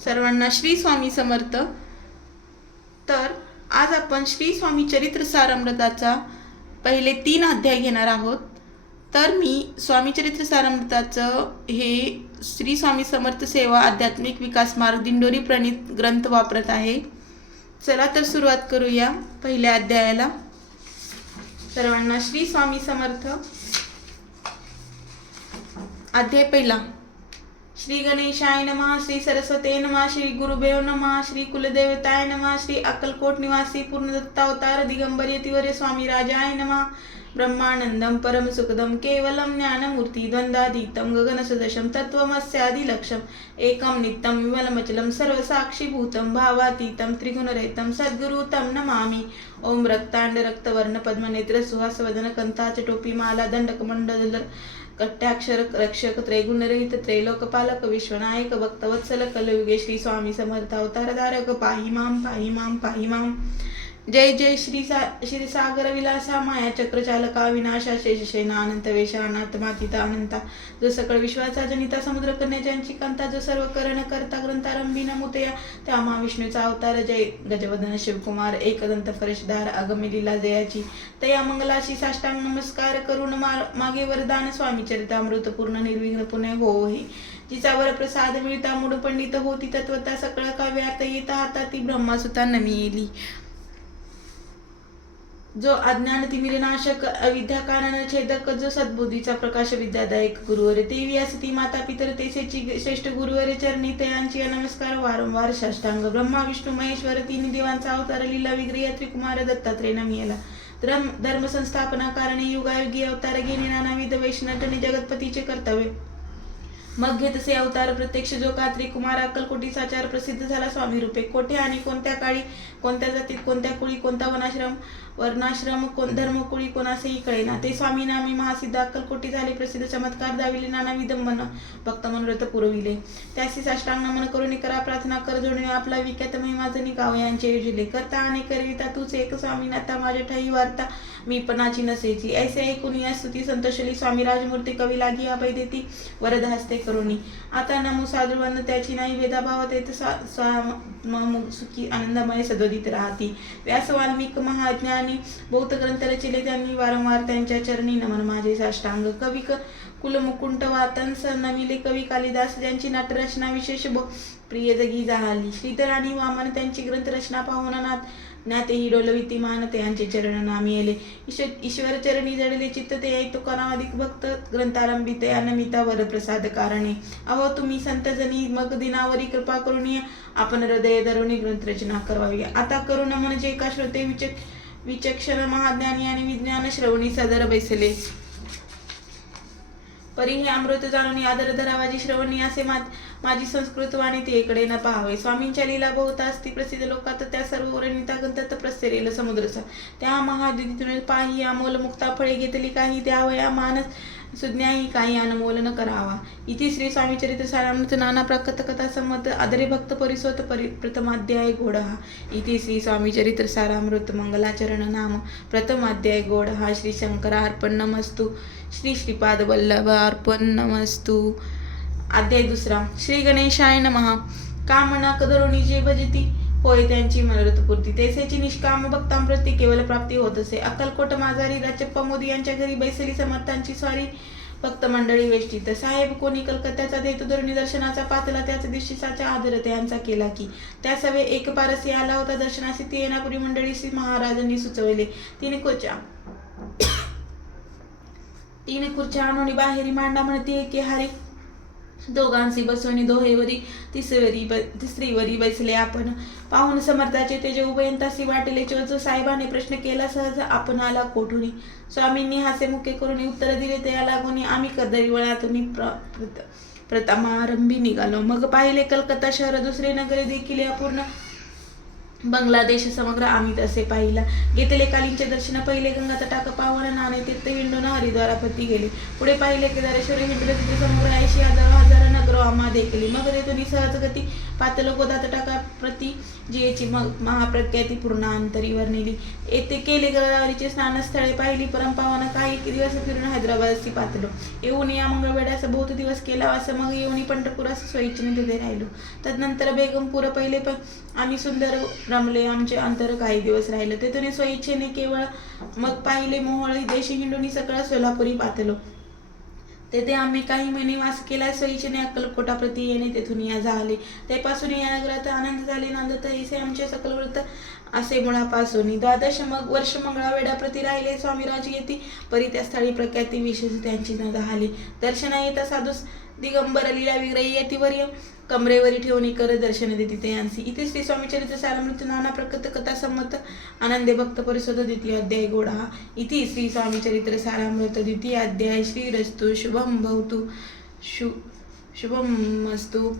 सर्वांना श्री स्वामी समर्थ. तर आज आपण श्री स्वामी चरित्र सारामृताचा पहिले 3 अध्याय घेणार आहोत. तर मी स्वामी चरित्र सारामृताचं हे श्री स्वामी समर्थ सेवा आध्यात्मिक विकास मार्ग दिंडोरी प्रणीत ग्रंथ वापरत आहे. चला तर सुरुवात करूया पहिल्या अध्यायाला. सर्वांना श्री स्वामी समर्थ. अध्याय पहिला. श्री गणेशाय नमः, श्री सरस्वते नमः, श्री गुरुदेव नमः, श्री कुलदेवताय नमः, श्री अक्कलकोट निवासी पूर्णदत्तावतार दिगंबर यतिवर्य स्वामी राजाय नमः. ब्रह्मानंदम परम सुखदम केवलम ज्ञानमूर्ति द्वंद्वातीतं गगनसदृशं तत्त्वमस्यादिलक्ष्यम् एकं नित्यं विमलमचलं सर्वसाक्षीभूतं भावातीतं त्रिगुणरहितं सद्गुरु तं नमामि. ओम रक्तांड रक्तवर्ण पद्मनेत्र सुहासवदन कंठाच टोपी माला दंडकमंडल कट्टाक्षर रक्षक त्रैगुणरहित त्रैलोकपालक विश्वनायक भक्तवत्सल कलयुगे श्री स्वामी समर्थ अवतारधारक पाहि माम पाहि माम पाहि माम. जय जय श्री सागर विलासा माया चक्रचालका विनाशा शेषशेना अनंत वेशा अनात्मातीता अनंता जो सकळ विश्वाचा जनिता समुद्र कन्याची कांता जो सर्व करण करता ग्रंथारंभी नमुतया त्या महाविष्णूचा अवतार. जय गजवदन शिवकुमार एकदंत फरेशधार अगमी लीला जयाची तया मंगलाशी साष्टांग नमस्कार करून मागे वरदान स्वामी चरितामृत पूर्ण निर्विघ्न पुण्य हो हे. जिचा वर प्रसाद मिळता मूढ पंडित होती तत्वता सकळ काव्यात येता हाताती ब्रह्मासुता नमी येली. जो अज्ञान तिमिरनाशक अविद्या कारण छेदक जो सद्बुद्धीचा प्रकाश विद्यादायक गुरुवर देवी असती माता पितर तेसेची श्रेष्ठ गुरुवर चरणी तयांची नमस्कार वारंवार साष्टांग. ब्रह्मा विष्णू महेश्वर तिन्ही देवांचा अवतार लीला विग्रह त्रिकुमार दत्तात्रय नमियला. धर्म संस्थापना कारणे युगायुगी अवतार घेणे नानाविध वैष्णव जगतपतीचे कर्तव्य. मग घेत असे अवतार प्रत्यक्ष जो का त्रिकुमार अक्कलकोटीचा चार प्रसिद्ध झाला स्वामी रूपे. कोठे आणि कोणत्या काळी कोणत्या जातीत कोणत्या कुळी कोणता वर्णाश्रम धर्मकुळी कोणासेही कळेना ते स्वामी नामी महासिद्ध अक्कलकोटी झाले प्रसिद्ध. चमत्कार दाविले नानाविध मन भक्त मनोरथ पुरविले. त्यासी साष्टांग नमन करून करा प्रार्थना कर जोडणे आपला विख्यात महिमा जणी गाव यांचे योजिले. करता आणि करविता तूच एक स्वामीनाथा माझ्या ठाई वार्ता मी पणाची नसेची. ऐसे ऐकून या स्तुती संतोषली स्वामी राजमूर्ती कवी लागी अभय देती वरद हस्ते करुणी. आता नमो साधुवंद त्याची नाही भेदाभाव देत सुखी आनंदमय सदोदित राहती. व्यास वाल्मिक महाज्ञानी बौद्ध ग्रंथ रचिले त्यांनी वारंवार त्यांच्या चरणी नमन माझे साष्टांग. कवी कुलमुकुंट वातंस नविले कवी कालिदास ज्यांची नाट्यरचना विशेष प्रिय जगी झाली. श्रीधर आणि वामन त्यांची ग्रंथरचना पाहून ज्ञातेही डोलविती मानते यांचे चरण नामी येले. ईश्वर चरणी जडले चित्त ते तुकाराधिक भक्त ग्रंथारंभी ते अनमिता वर प्रसाद कारणे. अहो तुम्ही संतजनी मग दिनावरी कृपा करून आपण हृदय धरुणी ग्रंथरचना करवावी. आता करून म्हणजे एका श्रोते विचक्षण महाज्ञानी आणि विज्ञान श्रवणी सदर बैसले. परी हे अमृत जाणून आदर धरावाजी श्रवणी असे माझी संस्कृत वाणी ते इकडे न पाहावे. स्वामींच्या लीला बहुत असती प्रसिद्ध लोकात त्या सर्व वर्णिता गंतत प्रसरेल समुद्रसा. त्या महादितीतून पाही अमोल मुक्ता फळे घेतली काही द्यावया मानस सुज्ञाही काही अनमोल न करावा. इथे श्री स्वामी चरित्र सारामृत नाना प्रकट कथा संमत आदरे भक्त परिसोत प्रथमाध्याय गोड हा. इथे श्री स्वामी चरित्र सारामृत मंगलाचरण नाम प्रथमाध्याय गोड हा. श्री शंकरार्पण नमस्तु. श्री श्रीपाद वल्लभ अर्पण नमस्तु. अध्याय दुसरा. श्री गणेशाय नमः. कामना कधरुणी जे भजती होय त्यांची मनोरथपूर्ती तेसेची निष्काम भक्तांप्रती केवळ प्राप्ती होत असे. अक्कलकोट माझारी राजप्पा मोदी यांच्या घरी बैसली समर्थांची स्वारी भक्त मंडळी वेष्टीत. साहेब कोणी कलकत्त्याचा देतो धरुणी दर्शनाचा पातला त्याच दिवशीचा आदर त्यांचा केला की त्या सवे एक पारसी आला होता दर्शनासी ती येणापूर्वी मंडळीशी महाराजांनी सुचवले. तीन खुर्च्या आणून बाहेरी मांडा म्हणते एके हारी दोघांशी बसवणी दोहेवरी तिसरीवरी बैसले आपण. पाहून समर्थाचे तेजे उभयंतासी वाटले. जो साहेबाने प्रश्न केला सहज आपण आला कोठुनी. स्वामींनी हासे मुखे करून उत्तर दिले त्या लागून आम्ही कदरी वळातून प्रथमारंभी निघालो. मग पाहिले कलकत्ता शहर दुसरे नगरे देखील अपूर्ण बांगलादेश समग्र आम्ही तसे पाहिला. घेतले कालींचे दर्शन पहिले गंगा तटाक पावन नाणे तीर्थ हिंडून हरिद्वारापती गेले. पुढे पाहिले केदारेश्वर हिंडले तिथे समग्र 80,000 नगर करो आम्हा देखली मग तेथून सहज गती पातळ गोदात टाका प्रति जियेची महाप्रख्याती पूर्ण अंतरीवर नेली. येथे केले गोदावरीचे स्नानस्थळे पाहिली परमपावन काही दिवस फिरून हैदराबादची पातलो येऊन या मंगळवेढ्यास बहुत दिवस केला असं मग येऊन पंढरपुरास स्वइच्छेने तिथे राहिलो. तदनंतर बेगमपूर पहिले पण आम्ही सुंदर रमले आमचे अंतर काही दिवस राहिलं. तेथून स्वइच्छेने केवळ मग पाहिले मोहोळी देशी हिंडून सकळ सोलापुरी पातलो. तेथे आम्ही काही महिने वास केला. स्वइच्छेने अक्कलकोटा प्रति येणे तेथून या झाले. त्यापासून या नगरात आनंद झाले. नांदत ऐसे आमचे सकल व्रत असे मुळापासून 12 मग वर्ष मंगळावेढा प्रति राहिले. स्वामीराज येती परी त्या स्थळी प्रख्याती विशेष त्यांची न झाली. दर्शना येता साधू दिगंबर लीला विग्रही येतीवर्य कमरेवरी ठेवून कर दर्शन देती ते यांसी. इथे श्री स्वामी चरित्र सारामृत नाना प्रकट कथा संमत आनंदे भक्त परिषद द्वितीय अध्याय गोडा. इथे श्री स्वामी चरित्र सारामृत द्वितीय अध्याय. श्रीरस्तु शुभम भवतु शुभमस्तु.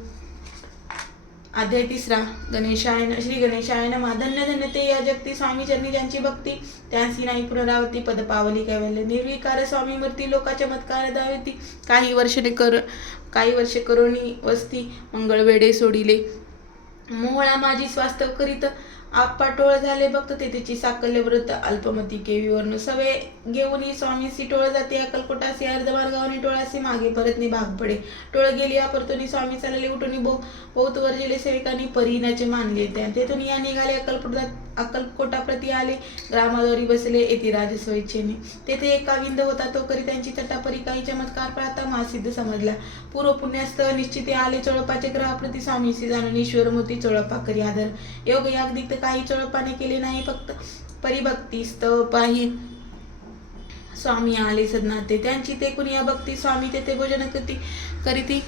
अध्याय 3 गणेशाय श्री गणेशाय नमः. धन्य धन्य ते या जगती स्वामी चरणी ज्यांची भक्ती त्यांसी नाही पुनरावृत्ती पद पावली कैवल्य. निर्विकार स्वामी मूर्ती लोका चमत्कार दाविती काही वर्षे करोनी वस्ती मंगळवेढे सोडिले. मोहळा माझी स्वास्तव करीत आपाटोळ झाले भक्त तेथेची साकल्य व्रत अल्पमती केवीवर्ण सवे घेऊन स्वामीसी टोळ जाते अक्कलकोटासी अर्धमार्गावनी टोळासी मागे परतनी भाग पडे. टोळ गेली परतुनी स्वामी चालले उठून बहुत वर्जिले सेविकांनी परीनाचे मानले. त्या तेथून या निघाले अक्कलकोटा प्रति आले. ग्रामाद्वारी बसले येथे राज स्वइच्छेने. तेथे एका विंद होता तो करी त्यांची तटापरी काही चमत्कार पाहता महासिद्ध समजला. पूर्व पुण्यास्त निश्चिते आले चोळपाचे ग्रहाप्रती स्वामीसी जाणून ईश्वरमूर्ती चोळपा करी आदर योग यागदिक काही चोळपाने केले नाही फक्त परिभक्ती स्तव पाही स्वामी आले सदनाते त्यांची ते कुणी भक्ती स्वामी तेथे भोजन करीती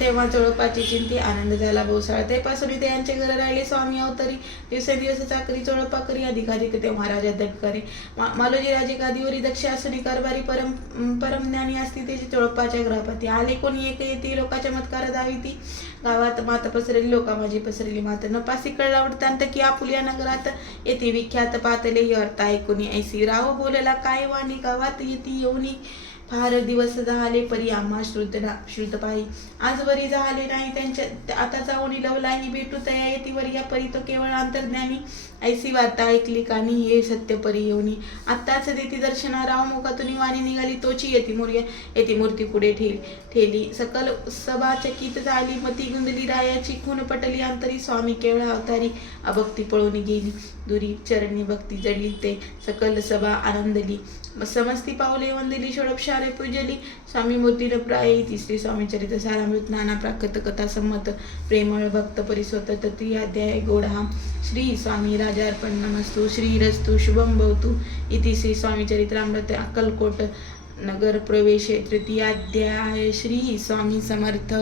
तेव्हा चोळपाची चिंती आनंद झाला बहुसाळ. त्यापासून ते यांचे घर राहिले स्वामी अवतरी दिवसेंदिवस चाकरी चोळपा करी अधिकाधिक ते महाराजा दटकरे. मालोजी राजे गादीवरी दक्ष असुनी कारभारी परमज्ञानी असती त्याची चोळपाच्या ग्रहपती आले कोणी एक येती लोका चमत्कार दाविती. गावात मात पसरली लोका माझी पसरली मात नपासी कळला वृत्तांत की आपुल्या नगरात येथे विख्यात पातले अर्थ ऐकुनी ऐसी राव बोलला काय वाणी गावात येती येऊनी फार दिवस झाले परी आम्हा श्रुत पाही आजवरी झाले नाही त्यांच्या आता जाऊन लवलाही भेटू तया येतीवर या परी तो केवळ अंतर्ज्ञानी ऐसी वार्ता ऐकली कानी हे सत्य परी येऊनी. आत्ताच देती दर्शना राव मुखातून वाणी निघाली तोची येती मूर्ती पुढे ठेली सकल सभा चकित झाली मती गुंदली रायाची खून पटली अंतरी स्वामी केवळ अवतारी अभक्ती पळून गेली दुरी चरणी भक्ती जडली ते सकल सभा आनंदली समस्ती पावले वंदली षोडपशारे पूजली. स्वामी मूर्तीनं प्राय श्री स्वामी चरित्र सारामृत नाना प्राकृत कथा संमत प्रेमळ भक्त परिस्वत तृतीय अध्याय गोडा. श्री स्वामी राजार्पण नमस्तु. श्रीरस्तु शुभम भवतु. इति श्री स्वामी चरित्रामृत अक्कलकोट नगर प्रवेश तृतीय अध्याय. श्री स्वामी समर्थ.